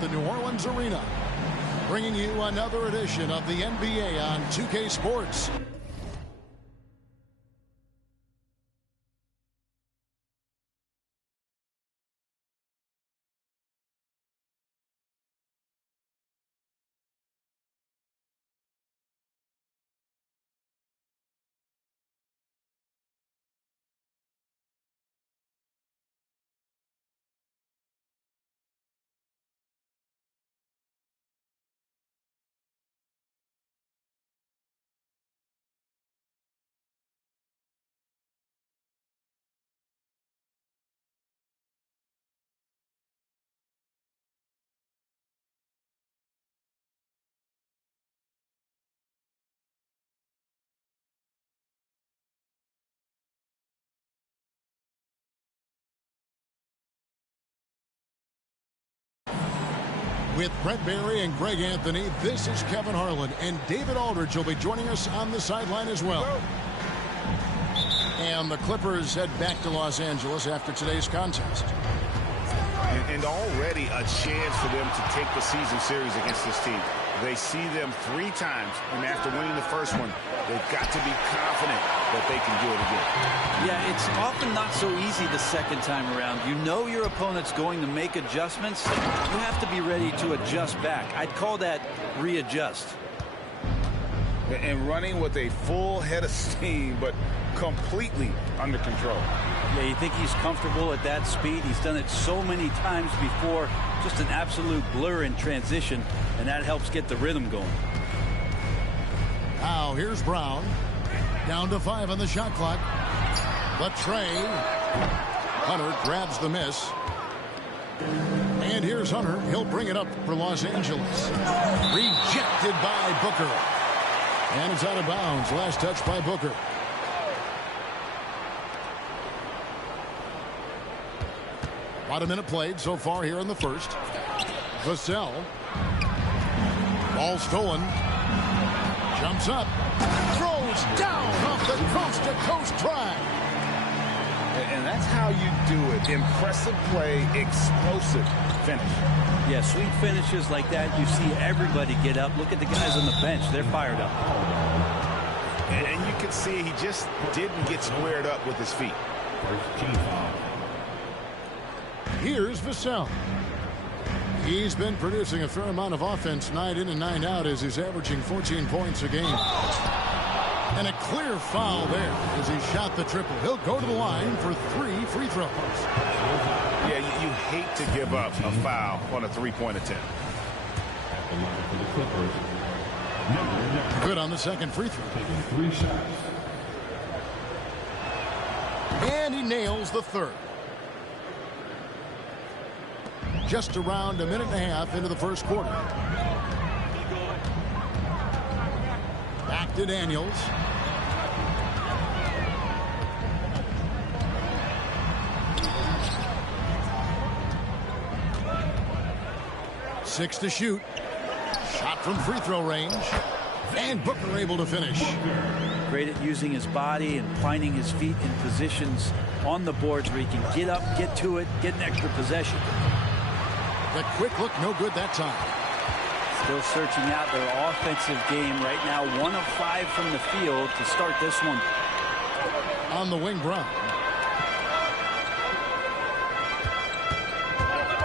the New Orleans Arena, bringing you another edition of the NBA on 2K Sports. With Brett Barry and Greg Anthony, this is Kevin Harlan, and David Aldridge will be joining us on the sideline as well. And the Clippers head back to Los Angeles after today's contest. And already a chance for them to take the season series against this team. They see them 3 times, and after winning the first one, they've got to be confident that they can do it again. Yeah, it's often not so easy the second time around. You know your opponent's going to make adjustments. You have to be ready to adjust back. I'd call that readjust. And running with a full head of steam, but completely under control. Yeah, you think he's comfortable at that speed? He's done it so many times before. Just an absolute blur in transition, and that helps get the rhythm going. Now here's Brown. Down to 5 on the shot clock. The tray. Hunter grabs the miss. And here's Hunter. He'll bring it up for Los Angeles. Rejected by Booker. And it's out of bounds. Last touch by Booker. About a minute played so far here in the first. Vassell. Ball stolen. Jumps up. Throws down off the coast-to-coast try. And that's how you do it. Impressive play, explosive finish. Yeah, sweet finishes like that, you see everybody get up. Look at the guys on the bench. They're fired up. And you can see he just didn't get squared up with his feet. Here's Vassell. He's been producing a fair amount of offense night in and night out as he's averaging 14 points a game. And a clear foul there as he shot the triple. He'll go to the line for 3 free throws. Yeah, you hate to give up a foul on a 3-point attempt. Good on the second free throw. And he nails the third. Just around a minute and a half into the first quarter. Back to Daniels. Six to shoot. Shot from free throw range. And Booker able to finish. Great at using his body and finding his feet in positions on the boards where he can get up, get to it, get an extra possession. The quick look, no good that time. Still searching out their offensive game right now. 1 of 5 from the field to start this one. On the wing, Brown.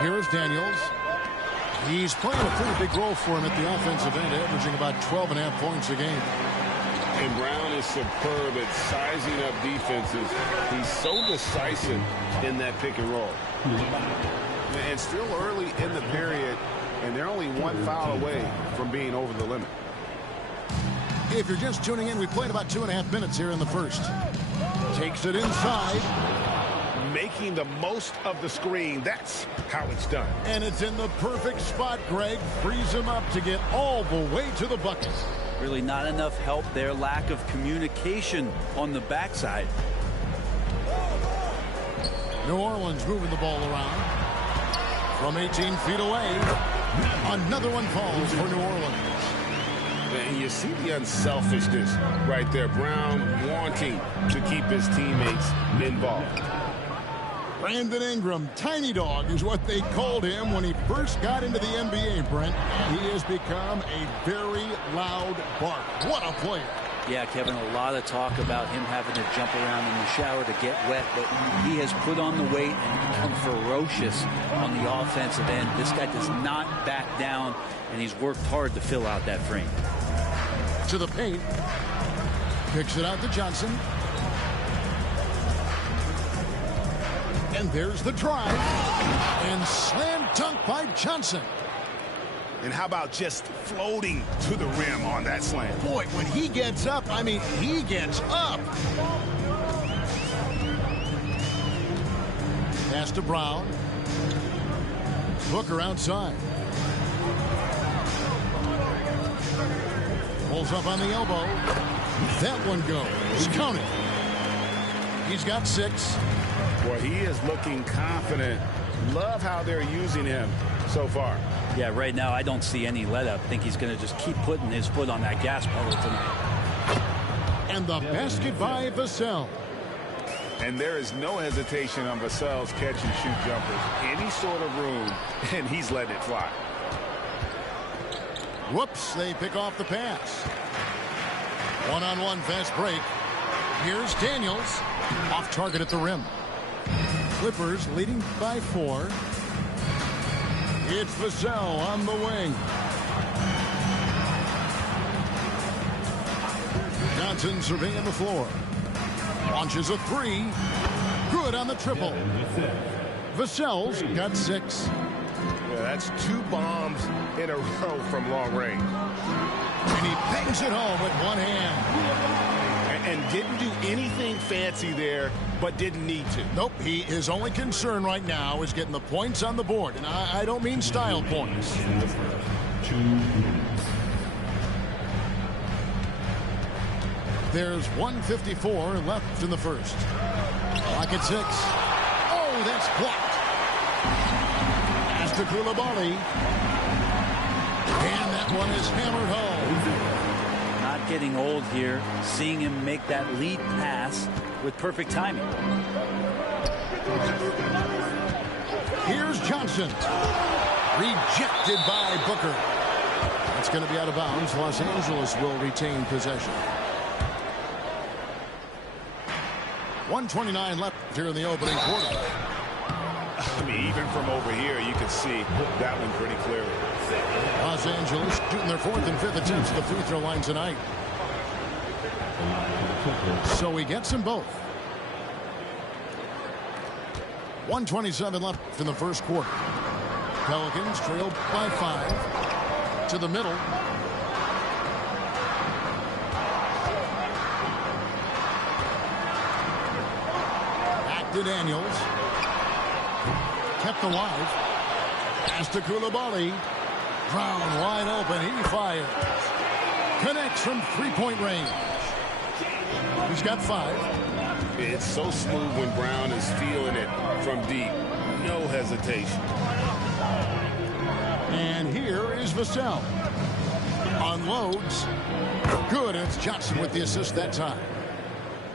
Here is Daniels. He's playing a pretty big role for him at the offensive end, averaging about 12.5 points a game. And Brown is superb at sizing up defenses. He's so decisive in that pick and roll. And still early in the period, and they're only 1 foul away from being over the limit. If you're just tuning in, we played about 2.5 minutes here in the first. Takes it inside. Making the most of the screen. That's how it's done. And it's in the perfect spot, Greg. Frees him up to get all the way to the bucket. Really not enough help there. Lack of communication on the backside. New Orleans moving the ball around. From 18 feet away, another one falls for New Orleans. And you see the unselfishness right there. Brown wanting to keep his teammates involved. Brandon Ingram, tiny dog is what they called him when he first got into the NBA, Brent. He has become a very loud bark. What a player. Yeah, Kevin, a lot of talk about him having to jump around in the shower to get wet, but he has put on the weight and become ferocious on the offensive end. This guy does not back down, and he's worked hard to fill out that frame. To the paint. Picks it out to Johnson. And there's the drive. And slam dunk by Johnson. And how about just floating to the rim on that slam? Boy, when he gets up, I mean, he gets up. Pass to Brown. Booker outside. Pulls up on the elbow. That one goes. Count it. He's got 6. Well, he is looking confident. Love how they're using him so far. Yeah, right now I don't see any let up. I think he's going to just keep putting his foot on that gas pedal tonight. And the basket by Vassell. And there is no hesitation on Vassell's catch and shoot jumpers. Any sort of room, and he's letting it fly. Whoops, they pick off the pass. One-on-one fast break. Here's Daniels. Off target at the rim. Clippers leading by 4. It's Vassell on the wing. Johnson surveying the floor. Launches a 3. Good on the triple. Vassell's got 6. Yeah, that's 2 bombs in a row from long range. And he bangs it home with one hand. And didn't do anything fancy there, but didn't need to. Nope, his only concern right now is getting the points on the board. And I don't mean style points. There's 1:54 left in the first. Clock at 6. Oh, that's blocked. Pass to Coulibaly. And that one is hammered home. Not getting old here, seeing him make that lead pass with perfect timing. Here's Johnson. Rejected by Booker. It's going to be out of bounds. Los Angeles will retain possession. 1:29 left here in the opening quarter. I mean, even from over here, you can see that one pretty clearly. Los Angeles shooting their 4th and 5th attempts at the free throw line tonight. So he gets them both. 1:27 left in the first quarter. Pelicans trail by 5. To the middle. Back to Daniels. Kept alive. Pass to Coulibaly. Brown wide open. He fires. Connects from 3-point range. He's got 5. It's so smooth when Brown is feeling it from deep. No hesitation. And here is Vassell. Unloads. Good, and it's Johnson with the assist that time.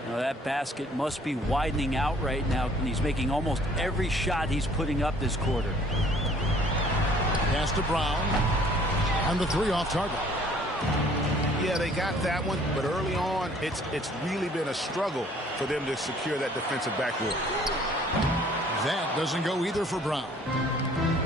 Now that basket must be widening out right now, and he's making almost every shot he's putting up this quarter. Pass to Brown. And the 3 off target. Yeah, they got that one, but early on, it's really been a struggle for them to secure that defensive backboard. That doesn't go either for Brown.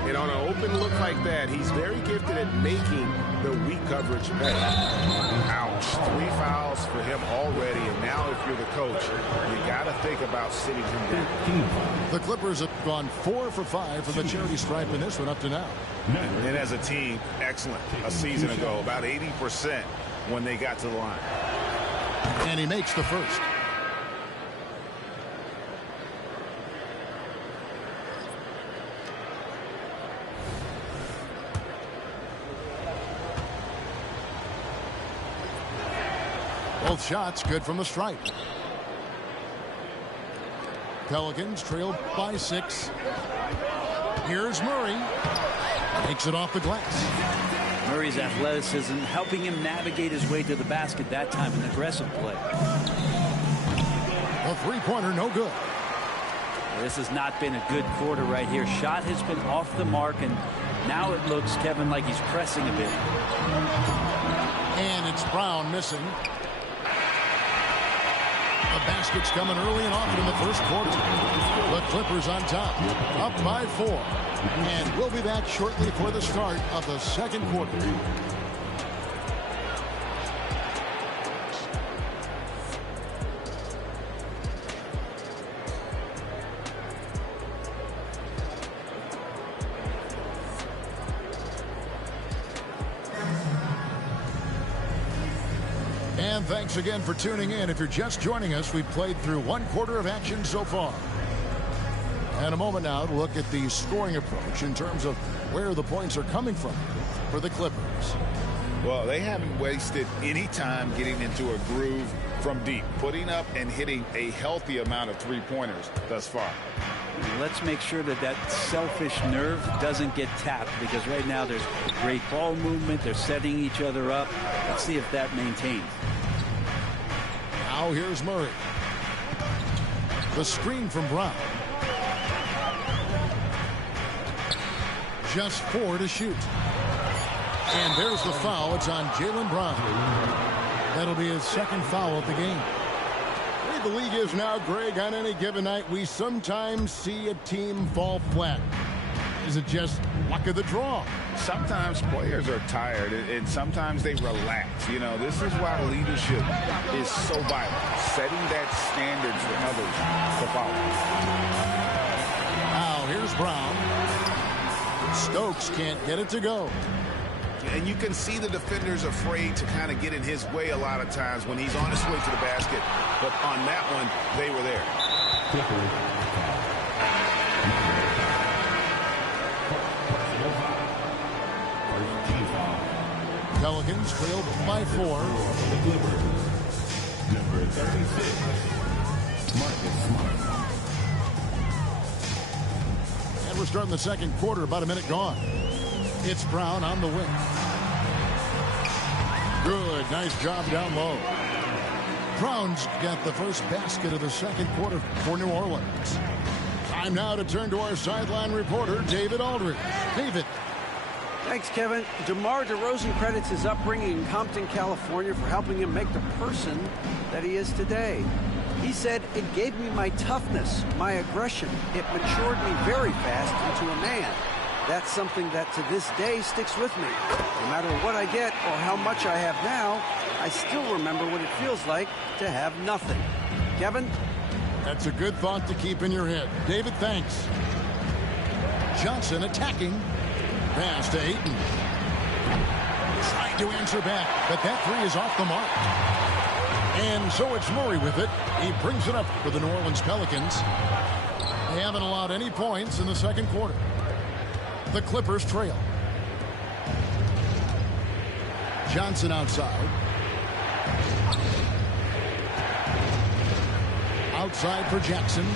And on an open look like that, he's very gifted at making the weak coverage pay. Ouch. 3 fouls for him already, and now if you're the coach, you got to think about sitting him down. The Clippers have gone 4 for 5 from the charity stripe in this one up to now. And as a team, excellent. A season ago, about 80% when they got to the line. And he makes the first. Both shots good from the stripe. Pelicans trailed by 6. Here's Murray. Takes it off the glass. Murray's athleticism helping him navigate his way to the basket that time in aggressive play. A 3-pointer, no good. This has not been a good quarter right here. Shot has been off the mark, and now it looks, Kevin, like he's pressing a bit. And it's Brown missing. The basket's coming early and often in the first quarter. The Clippers on top, up by 4. And we'll be back shortly for the start of the second quarter. And thanks again for tuning in. If you're just joining us, we've played through one quarter of action so far. And a moment now to look at the scoring approach in terms of where the points are coming from for the Clippers. Well, they haven't wasted any time getting into a groove from deep, putting up and hitting a healthy amount of three-pointers thus far. Let's make sure that that selfish nerve doesn't get tapped, because right now there's great ball movement. They're setting each other up. Let's see if that maintains. Now here's Murray. The screen from Brown. Just 4 to shoot. And there's the foul. It's on Jaylen Brown. That'll be his second foul of the game. The league is now, Greg, on any given night, we sometimes see a team fall flat. Is it just luck of the draw? Sometimes players are tired, and sometimes they relax. You know, this is why leadership is so vital, setting that standard for others to follow. Now, here's Brown. Stokes can't get it to go. And you can see the defenders afraid to kind of get in his way a lot of times when he's on his way to the basket. But on that one, they were there. Pelicans trail by 4. Number 36, Marcus Smart. And we're starting the second quarter, about a minute gone. It's Brown on the wing. Good, nice job down low. Brown's got the first basket of the second quarter for New Orleans. Time now to turn to our sideline reporter, David Aldridge. David. Thanks, Kevin. DeMar DeRozan credits his upbringing in Compton, California for helping him make the person that he is today. He said, "It gave me my toughness, my aggression. It matured me very fast into a man. That's something that to this day sticks with me. No matter what I get or how much I have now, I still remember what it feels like to have nothing." Kevin? That's a good thought to keep in your head. David, thanks. Johnson attacking. Pass to Ayton. Trying to answer back, but that three is off the mark. And so it's Murray with it. He brings it up for the New Orleans Pelicans. They haven't allowed any points in the second quarter. The Clippers trail. Johnson outside. Outside for Jackson.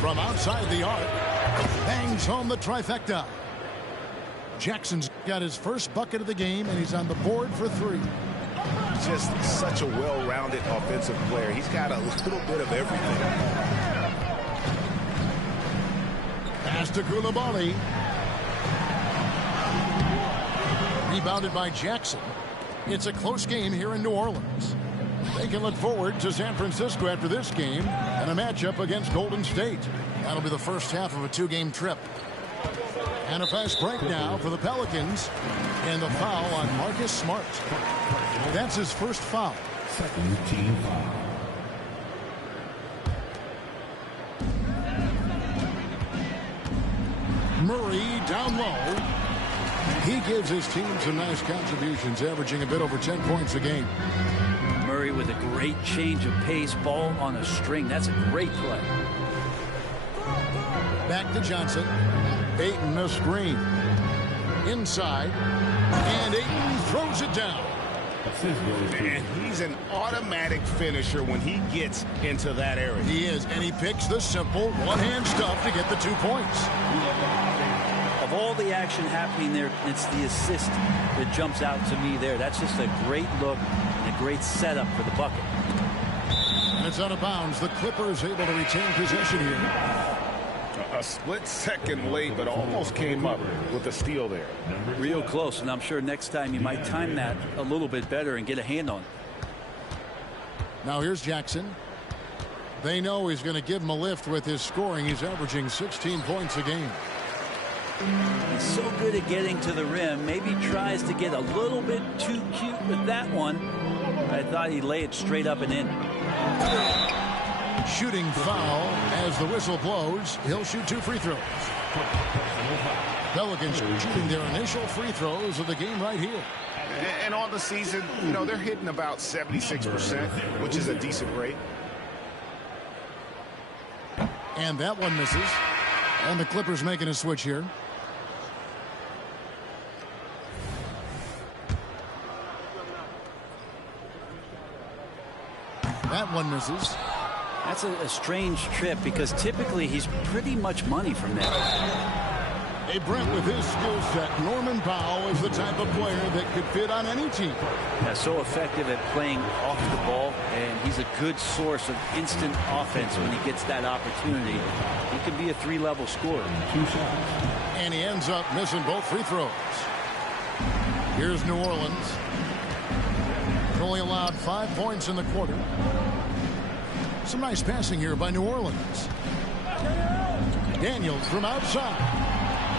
From outside the arc, bangs home the trifecta. Jackson's got his first bucket of the game, and he's on the board for 3. Just such a well-rounded offensive player. He's got a little bit of everything. Pass to Koulibaly. Rebounded by Jackson. It's a close game here in New Orleans. They can look forward to San Francisco after this game and a matchup against Golden State. That'll be the first half of a 2-game trip. And a fast break now for the Pelicans. And the foul on Marcus Smart. That's his first foul. Second team foul. Murray down low. He gives his team some nice contributions, averaging a bit over 10 points a game. Murray with a great change of pace, ball on a string. That's a great play. Back to Johnson. Ayton a screen. Inside. And Ayton throws it down. And he's an automatic finisher when he gets into that area. He is, and he picks the simple one-hand stuff to get the 2 points. Of all the action happening there, it's the assist that jumps out to me there. That's just a great look and a great setup for the bucket. And it's out of bounds. The Clippers able to retain possession here. A split second late, but almost came up with a steal there. Real close, and I'm sure next time you might time that a little bit better and get a hand on it. Now here's Jackson. They know he's going to give him a lift with his scoring. He's averaging 16 points a game. He's so good at getting to the rim. Maybe tries to get a little bit too cute with that one. I thought he'd lay it straight up and in. Shooting foul as the whistle blows. He'll shoot 2 free throws. Pelicans shooting their initial free throws of the game right here. And on the season, you know, they're hitting about 76%, which is a decent rate. And that one misses. And the Clippers making a switch here. That one misses. That's a strange trip because typically he's pretty much money from that. A Brent with his skill set. Norman Powell is the type of player that could fit on any team. Yeah, so effective at playing off the ball, and he's a good source of instant offense when he gets that opportunity. He can be a 3-level scorer. And he ends up missing both free throws. Here's New Orleans. Only allowed 5 points in the quarter. Some nice passing here by New Orleans. Daniels from outside.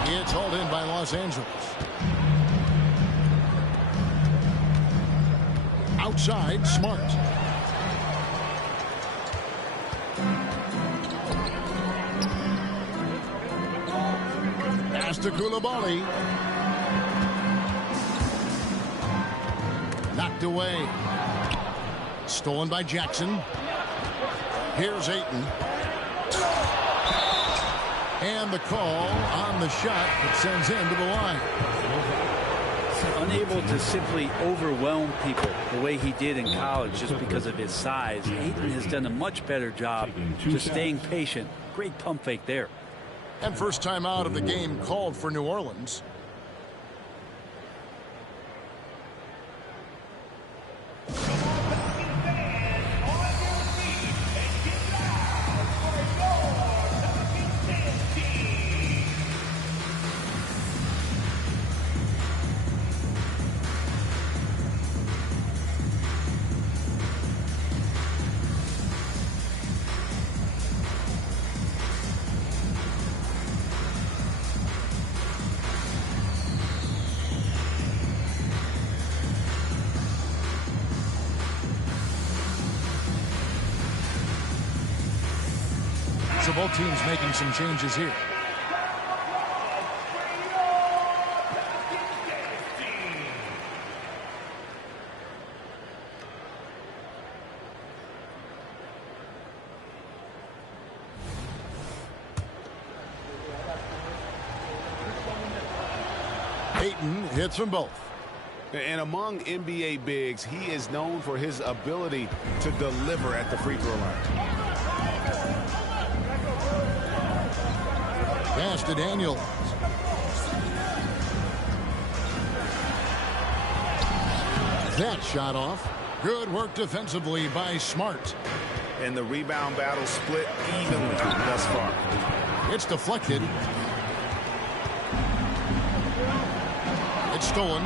It's hauled in by Los Angeles. Outside, Smart. Pass to Coulibaly. Knocked away. Stolen by Jackson. Here's Ayton. And the call on the shot that sends him to the line. Unable to simply overwhelm people the way he did in college just because of his size. Ayton has done a much better job just staying patient. Great pump fake there. And first time out of the game called for New Orleans. So both teams making some changes here. Ayton hits them both. And among NBA bigs, he is known for his ability to deliver at the free throw line. Pass to Daniels. That shot off. Good work defensively by Smart. And the rebound battle split evenly thus far. It's deflected. It's stolen.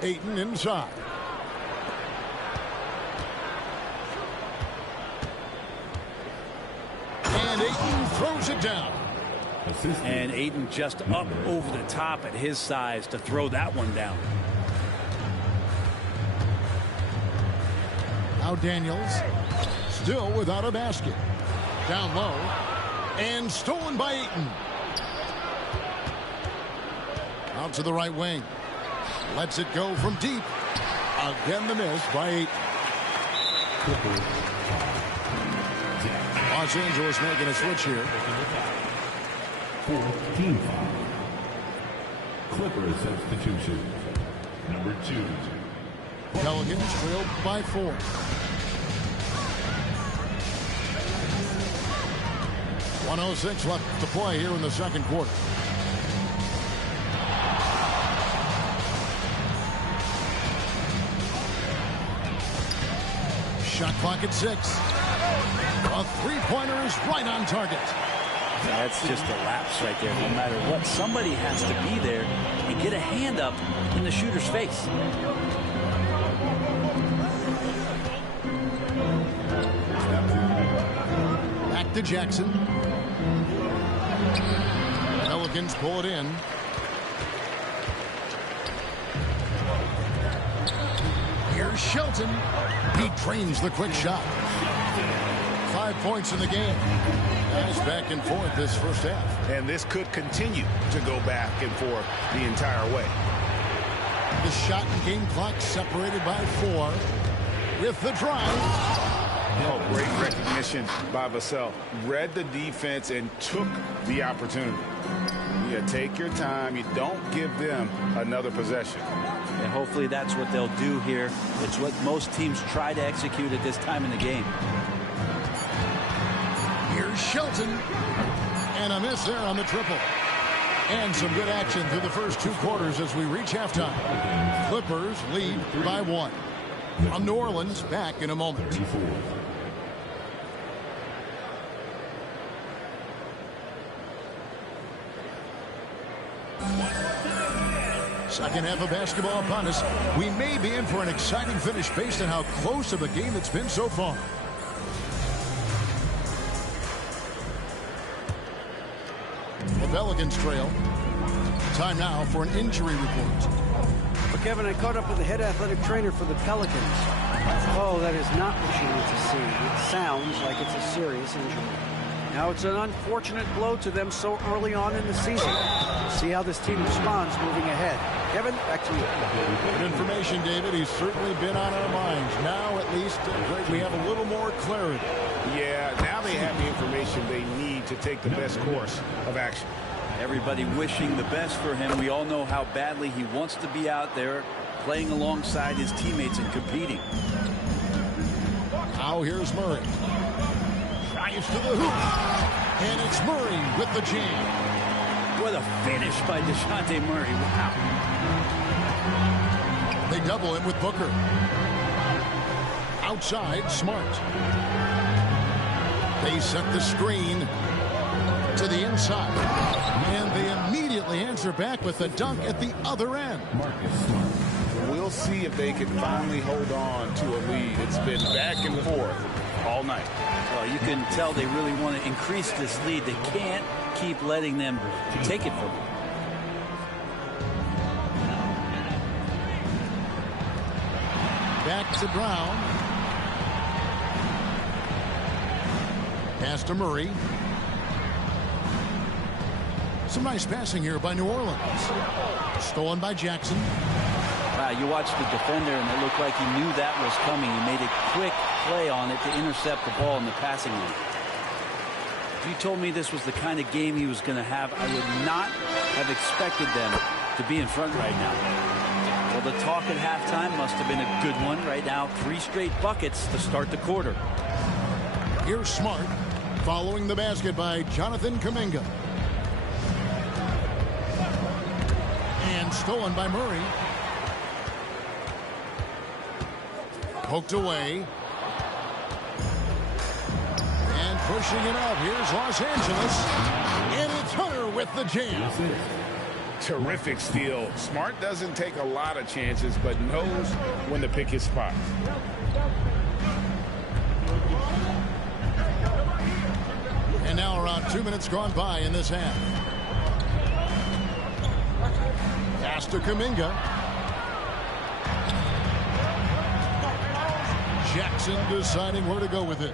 Ayton inside. And Ayton throws it down. And Ayton just up over the top at his size to throw that one down. Now Daniels still without a basket. Down low. And stolen by Ayton. Out to the right wing. Lets it go from deep. Again the miss by Ayton. Los Angeles making a switch here. 14 foul. Clippers substitution. Number 2. Pelicans trailed by 4. 1:06 left to play here in the second quarter. Shot clock at 6. A three-pointer is right on target. That's just a lapse right there. No matter what, somebody has to be there and get a hand up in the shooter's face. Back to Jackson. Pelicans pull it in. Here's Shelton. He drains the quick shot. 5 points in the game. Guys back and forth this first half. And this could continue to go back and forth the entire way. The shot and game clock separated by 4. With the drive. Oh, great recognition by Vassell. Read the defense and took the opportunity. You take your time. You don't give them another possession. And hopefully that's what they'll do here. It's what most teams try to execute at this time in the game. Here's Shelton. And a miss there on the triple. And some good action through the first 2 quarters as we reach halftime. Clippers lead by 1. From New Orleans, back in a moment. 34. Second half of basketball upon us. We may be in for an exciting finish based on how close of a game it's been so far. The Pelicans trail. Time now for an injury report. But Kevin, I caught up with the head athletic trainer for the Pelicans. Oh, that is not what you need to see. It sounds like it's a serious injury. Now, it's an unfortunate blow to them so early on in the season. We'll see how this team responds moving ahead. Kevin, back to you. Good information, David. He's certainly been on our minds. Now, at least, we have a little more clarity. Yeah, now they have the information they need to take the best course of action. Everybody wishing the best for him. We all know how badly he wants to be out there playing alongside his teammates and competing. Now here's Murray. Drives to the hoop. And it's Murray with the jam. What a finish by DeJounte Murray. Wow. They double him with Booker. Outside, Smart. They set the screen to the inside. And they immediately answer back with a dunk at the other end. Marcus Smart. We'll see if they can finally hold on to a lead. It's been back and forth all night. Well, you can tell they really want to increase this lead. They can't keep letting them take it from them. Back to Brown. Pass to Murray. Some nice passing here by New Orleans. Stolen by Jackson. You watched the defender, and it looked like he knew that was coming. He made a quick play on it to intercept the ball in the passing lane. If you told me this was the kind of game he was going to have, I would not have expected them to be in front right now. Well, the talk at halftime must have been a good one. Right now, 3 straight buckets to start the quarter. Here's Smart, following the basket by Jonathan Kuminga. And stolen by Murray. Poked away. And pushing it up. Here's Los Angeles. And it's Hunter with the jam. Terrific steal. Smart doesn't take a lot of chances, but knows when to pick his spots. And now around 2 minutes gone by in this half. Pass to Kuminga. Jackson deciding where to go with it.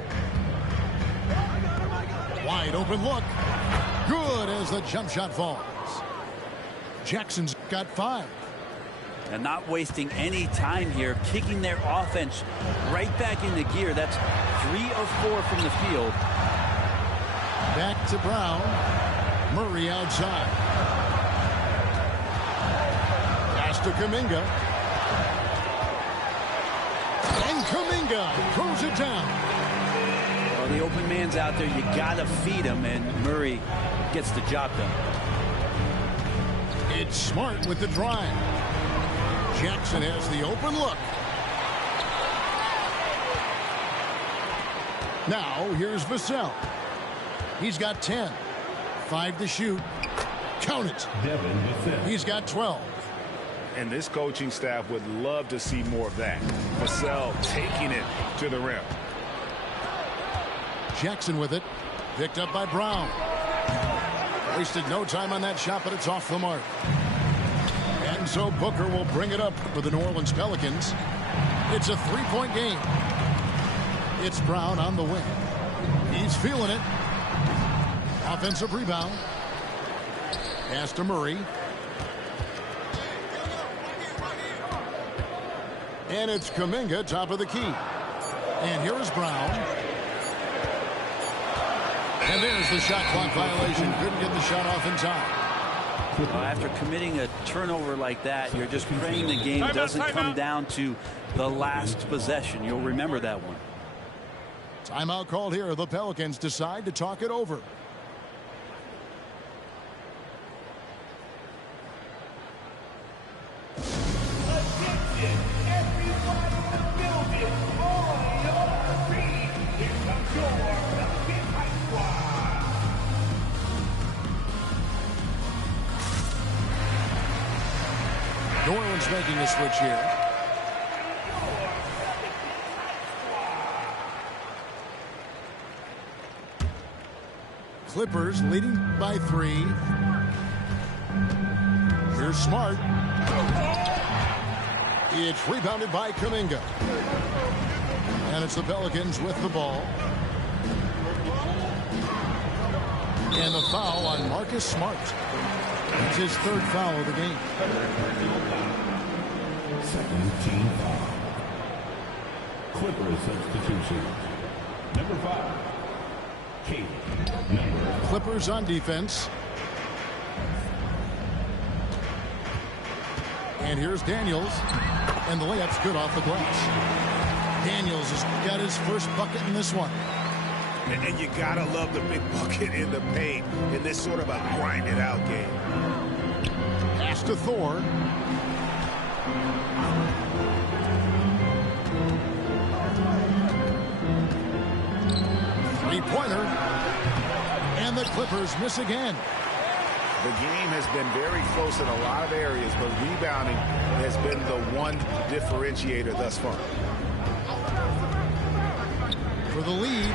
Wide open look. Good as the jump shot falls. Jackson's got 5. And not wasting any time here, kicking their offense right back into gear. That's 3 of 4 from the field. Back to Brown. Murray outside. Pass to Kuminga. And Kuminga throws it down. Well, the open man's out there. You got to feed him, and Murray gets the job done. It's Smart with the drive. Jackson has the open look. Now here's Vassell. He's got 10. 5 to shoot. Count it. Devin Vassell. He's got 12. And this coaching staff would love to see more of that. Vassell taking it to the rim. Jackson with it. Picked up by Brown. Wasted no time on that shot, but it's off the mark. And so Booker will bring it up for the New Orleans Pelicans. It's a 3-point game. It's Brown on the wing. He's feeling it. Offensive rebound. Pass to Murray. And it's Kuminga, top of the key. And here is Brown. And there's the shot clock violation. Couldn't get the shot off in time. After committing a turnover like that, you're just praying the game doesn't come down to the last possession. You'll remember that one. Timeout called here. The Pelicans decide to talk it over. New Orleans making a switch here. Clippers leading by 3. Here's Smart. It's rebounded by Kuminga. And it's the Pelicans with the ball. And the foul on Marcus Smart. It's his 3rd foul of the game. Second team foul. Clippers substitution. Number 5. Katie. Clippers on defense. And here's Daniels. And the layup's good off the glass. Daniels has got his first bucket in this one. And you gotta love the big bucket in the paint in this sort of a grinded out game. Pass to Thor. Three-pointer. And the Clippers miss again. The game has been very close in a lot of areas, but rebounding has been the one differentiator thus far. For the lead,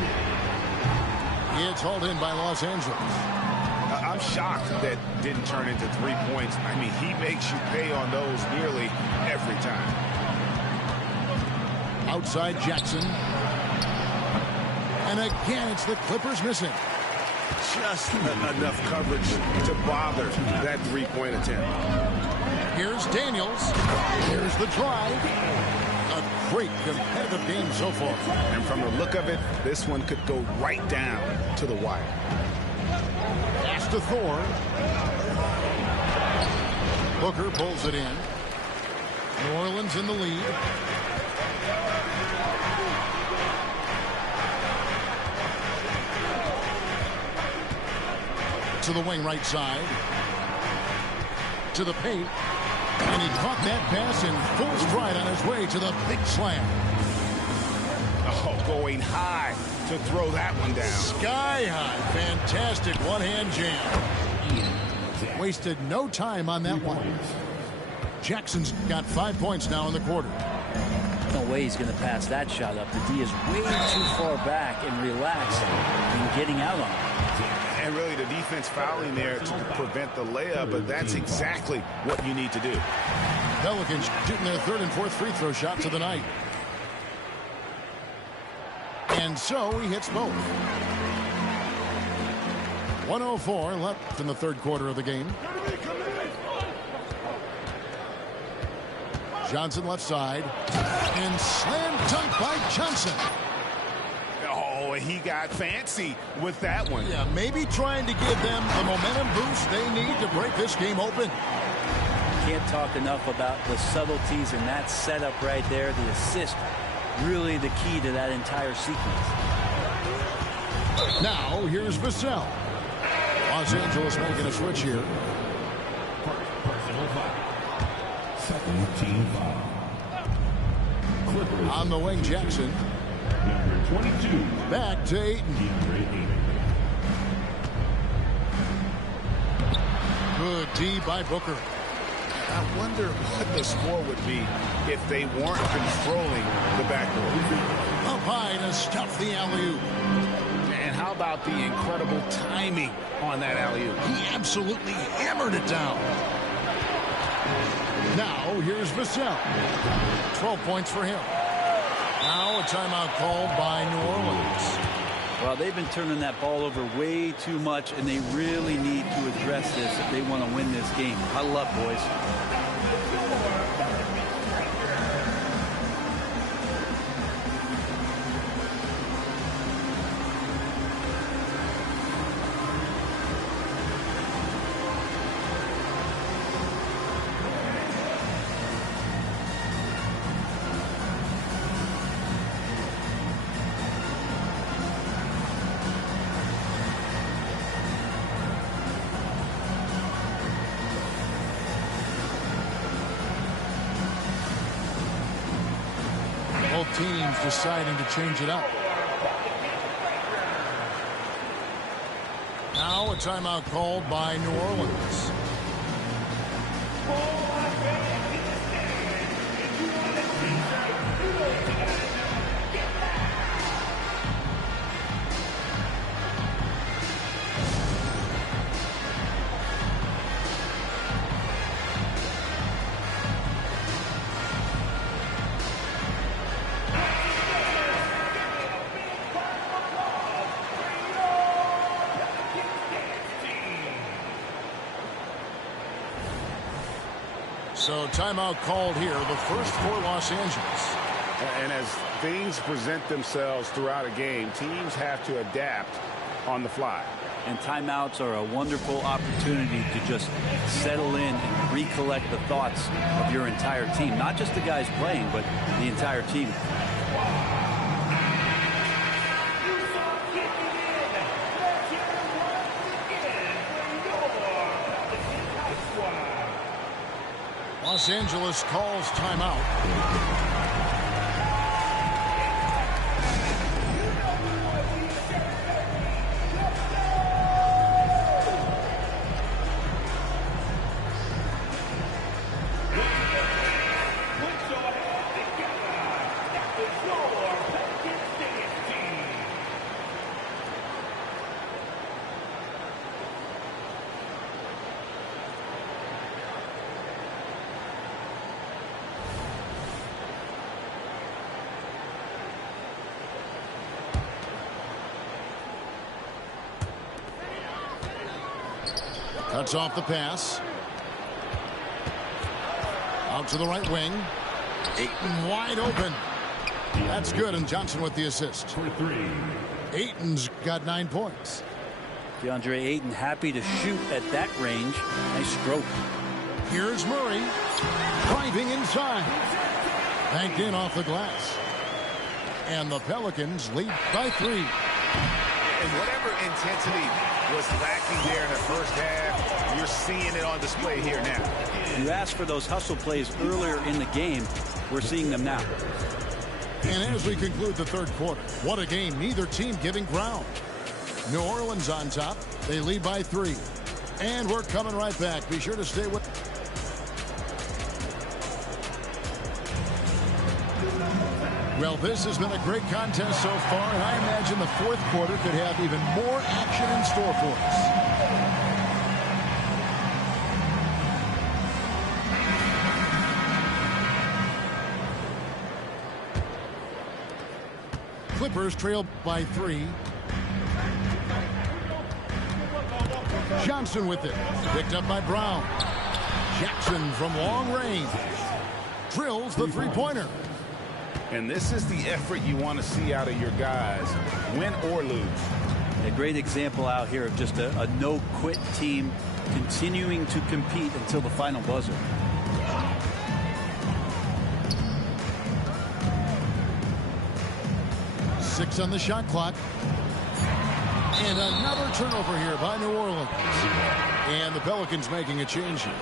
it's hauled in by Los Angeles. I'm shocked that didn't turn into 3 points. I mean, he makes you pay on those nearly every time. Outside Jackson. And again, it's the Clippers missing. Just enough coverage to bother that 3-point attempt. Here's Daniels. Here's the drive. A great competitive game so far. And from the look of it, this one could go right down to the wire. Pass to Thor. Booker pulls it in. New Orleans in the lead. To the wing right side. To the paint. And he caught that pass in full stride on his way to the big slam. Oh, going high to throw that one down. Sky high. Fantastic one-hand jam. Wasted no time on that one. Jackson's got 5 points now in the quarter. No way he's going to pass that shot up. The D is way too far back and relaxed and getting out on it. And really the defense fouling there to prevent the layup, but that's exactly what you need to do. Pelicans shooting their 3rd and 4th free throw shots of the night. And so he hits both. 1:04 left in the 3rd quarter of the game. Johnson left side. And slam dunk by Johnson. Oh, he got fancy with that one. Yeah, maybe trying to give them the momentum boost they need to break this game open. Can't talk enough about the subtleties in that setup right there. The assist, really the key to that entire sequence. Now here's Vassell. Los Angeles making a switch here. Personal foul. Second team foul. Clippers. On the wing, Jackson. Number 22. Back to Ayton. DeAndre Ayton. Good D by Booker. I wonder what the score would be if they weren't controlling the backcourt. Up high to stuff the alley-oop. And how about the incredible timing on that alley-oop? He absolutely hammered it down. Now here's Vassell. 12 points for him. Now a timeout called by New Orleans. Well, they've been turning that ball over way too much, and they really need to address this if they want to win this game. Huddle up, boys. Both teams deciding to change it up. Now a timeout called by New Orleans. So timeout called here, the first for Los Angeles. And as things present themselves throughout a game, teams have to adapt on the fly. And timeouts are a wonderful opportunity to just settle in and recollect the thoughts of your entire team. Not just the guys playing, but the entire team. Los Angeles calls timeout. Cuts off the pass. Out to the right wing. Ayton wide open. That's good, and Johnson with the assist. For three. Ayton's got 9 points. DeAndre Ayton happy to shoot at that range. Nice stroke. Here's Murray. Driving inside. Banked in off the glass. And the Pelicans lead by 3. And whatever intensity was lacking there in the first half, you're seeing it on display here now. You asked for those hustle plays earlier in the game. We're seeing them now. And as we conclude the third quarter, what a game. Neither team giving ground. New Orleans on top. They lead by 3. And we're coming right back. Be sure to stay with. Well, this has been a great contest so far, and I imagine the fourth quarter could have even more action in store for us. Clippers trail by 3. Johnson with it. Picked up by Brown. Jackson from long range. Drills the three-pointer. And this is the effort you want to see out of your guys, win or lose. A great example out here of just a no-quit team continuing to compete until the final buzzer. Six on the shot clock. And another turnover here by New Orleans. And the Pelicans making a change here.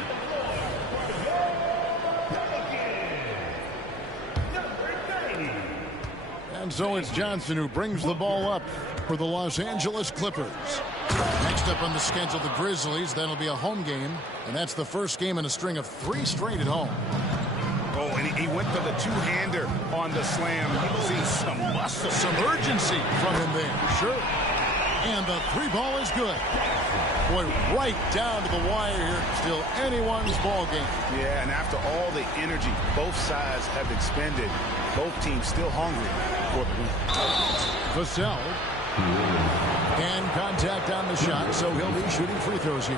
And so it's Johnson who brings the ball up for the Los Angeles Clippers. Next up on the schedule, the Grizzlies. That'll be a home game. And that's the first game in a string of 3 straight at home. Oh, and he went for the two-hander on the slam. You see some muscle. Some urgency from him there. Sure. And the 3 ball is good. Boy, right down to the wire here. Still anyone's ball game. Yeah, and after all the energy both sides have expended, both teams still hungry for the win. Vassell. And contact on the shot, so he'll be shooting free throws here.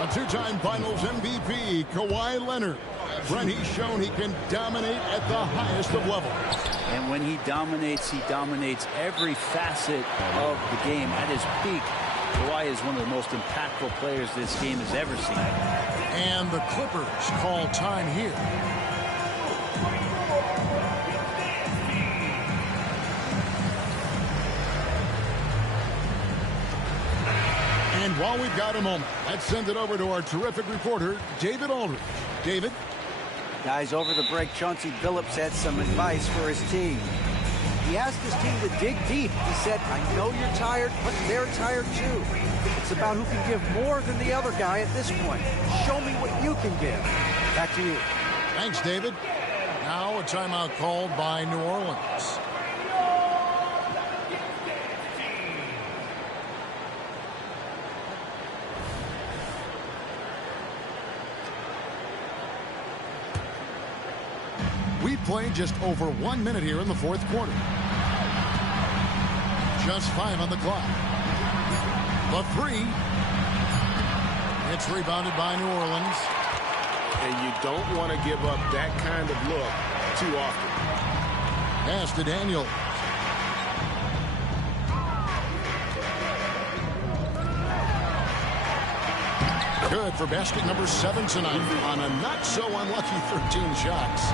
A 2-time Finals MVP, Kawhi Leonard. Brent, he's shown he can dominate at the highest of levels. And when he dominates every facet of the game. At his peak, Kawhi is one of the most impactful players this game has ever seen. And the Clippers call time here. And while we've got a moment, let's send it over to our terrific reporter, David Aldridge. David? Guys, over the break, Chauncey Billups had some advice for his team. He asked his team to dig deep. He said, I know you're tired, but they're tired too. It's about who can give more than the other guy at this point. Show me what you can give. Back to you. Thanks, David. Now a timeout called by New Orleans. We played just over 1 minute here in the 4th quarter. Just 5 on the clock. The 3. It's rebounded by New Orleans. And you don't want to give up that kind of look too often. Pass to Daniel. Good for basket number 7 tonight on a not so unlucky 13 shots.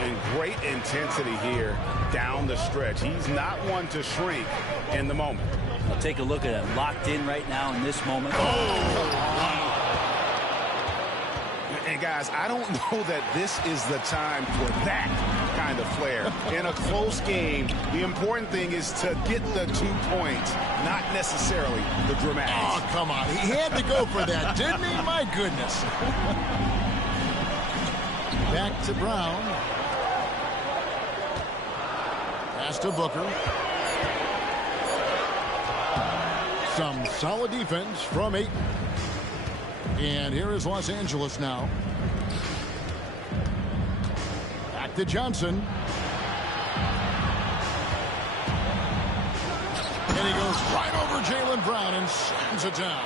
And great intensity here down the stretch. He's not one to shrink in the moment. I'll take a look at it. Locked in right now in this moment. And guys, I don't know that this is the time for that kind of flair. In a close game, the important thing is to get the 2 points, not necessarily the dramatics. Oh, come on. He had to go for that, didn't he? My goodness. Back to Brown. Pass to Booker. Some solid defense from Ayton. And here is Los Angeles now. Back to Johnson. And he goes right over Jaylen Brown and slams it down.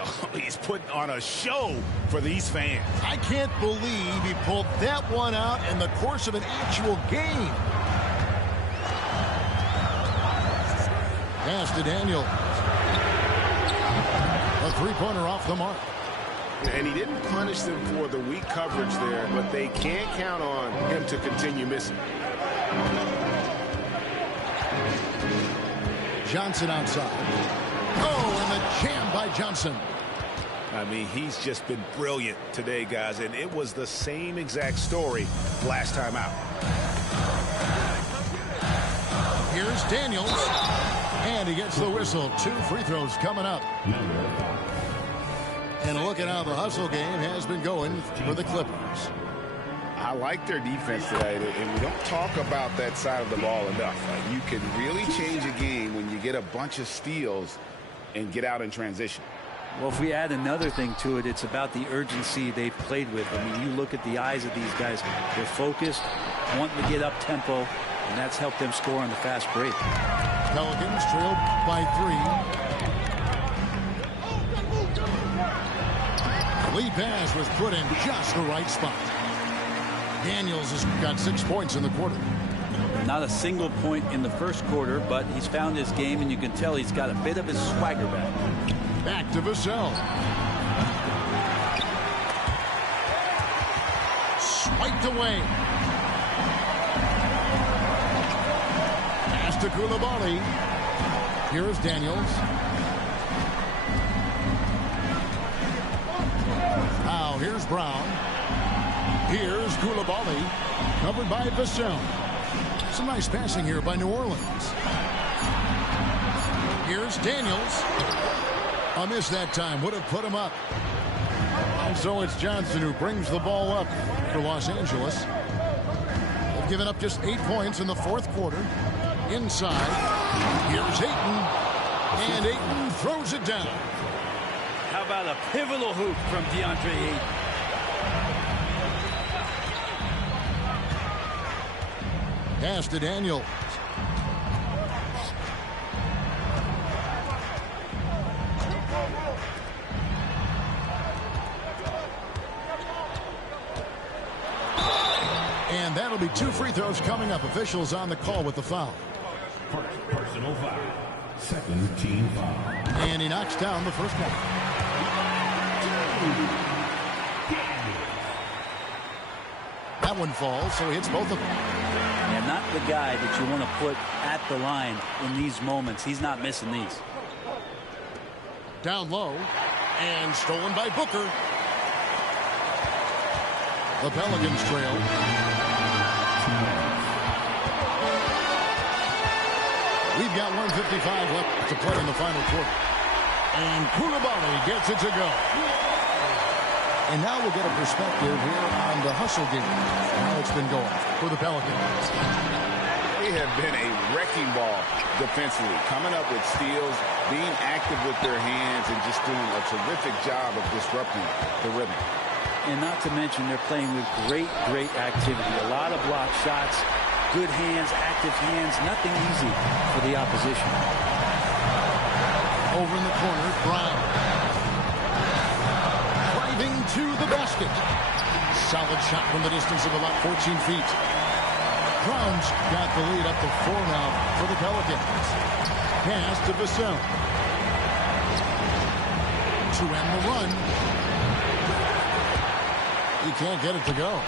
Oh, he's putting on a show for these fans. I can't believe he pulled that one out in the course of an actual game. Pass to Daniel. A 3-pointer off the mark. And he didn't punish them for the weak coverage there, but they can't count on him to continue missing. Johnson outside. Oh, and the jam by Johnson. I mean, he's just been brilliant today, guys, and it was the same exact story last time out. Here's Daniels. And he gets the whistle. 2 free throws coming up. And look at how the hustle game has been going for the Clippers. I like their defense today, and we don't talk about that side of the ball enough. You can really change a game when you get a bunch of steals and get out in transition. Well, if we add another thing to it, it's about the urgency they've played with. I mean, you look at the eyes of these guys. They're focused, wanting to get up tempo, and that's helped them score on the fast break. Pelicans trailed by 3. Lead pass was put in just the right spot. Daniels has got 6 points in the quarter. Not a single point in the first quarter, but he's found his game, and you can tell he's got a bit of his swagger back. Back to Vassell. Swiped away. Pass to Coulibaly. Here's Daniels. Now here's Brown. Here's Coulibaly. Covered by Vassell. Some nice passing here by New Orleans. Here's Daniels. A miss that time. Would have put him up. And so it's Johnson who brings the ball up for Los Angeles. They've given up just 8 points in the fourth quarter. Inside. Here's Ayton. And Ayton throws it down. How about a pivotal hoop from DeAndre Ayton? Pass to Daniels. And that'll be 2 free throws coming up. Officials on the call with the foul. Personal foul. Second team foul. And he knocks down the first one. That one falls, so he hits both of them. And not the guy that you want to put at the line in these moments. He's not missing these. Down low. And stolen by Booker. The Pelicans trail. We've got 1:55 left to play in the final quarter. And Coulibaly gets it to go. And now we'll get a perspective here on the hustle game. How it's been going for the Pelicans. They have been a wrecking ball defensively, coming up with steals, being active with their hands, and just doing a terrific job of disrupting the rhythm. And not to mention they're playing with great activity. A lot of block shots, good hands, active hands, nothing easy for the opposition. Over in the corner, Brown. Driving to the basket. Solid shot from the distance of about 14 feet. Brown's got the lead up to 4 now for the Pelicans. Pass to Vassell. To end the run. He can't get it to go.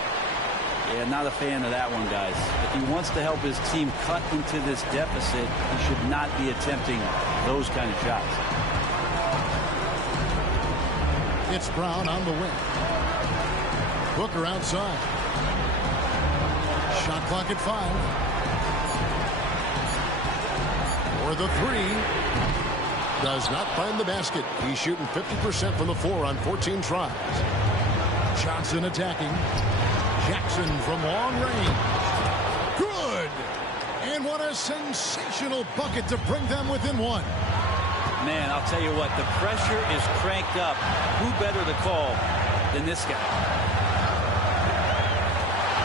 Yeah, not a fan of that one, guys. If he wants to help his team cut into this deficit, he should not be attempting those kind of shots. It's Brown on the wing. Booker outside. Shot clock at 5. For the 3. Does not find the basket. He's shooting 50% from the floor on 14 tries. Johnson attacking. Jackson from long range. Good! And what a sensational bucket to bring them within 1. Man, I'll tell you what, the pressure is cranked up. Who better to call than this guy?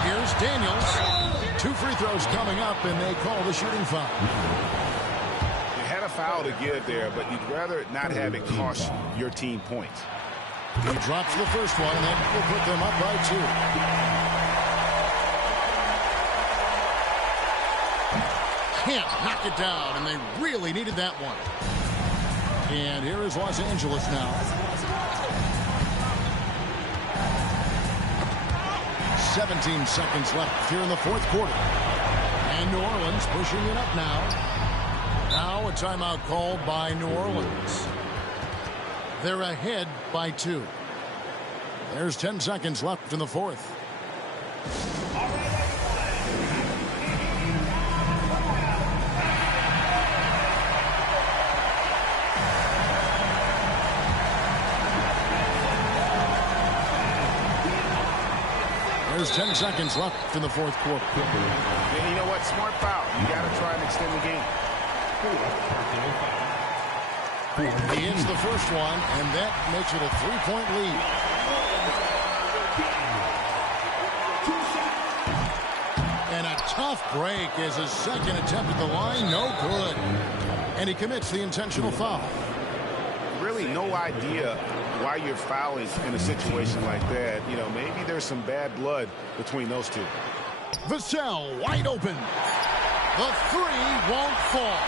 Here's Daniels. 2 free throws coming up, and they call the shooting foul. You had a foul to give there, but you'd rather not have it cost your team points. He drops the first one, and that will put them up by 2. Can't knock it down, and they really needed that one. And here is Los Angeles now. 17 seconds left here in the fourth quarter. And New Orleans pushing it up now. Now a timeout called by New Orleans. They're ahead by 2. There's 10 seconds left in the fourth. There's 10 seconds left in the fourth quarter. And you know what? Smart foul. You got to try and extend the game. He hits the first one, and that makes it a 3-point lead. And a tough break as his second attempt at the line, no good. And he commits the intentional foul. Really no idea why you're fouling in a situation like that. You know, maybe there's some bad blood between those two. Vassell wide open. The 3 won't fall.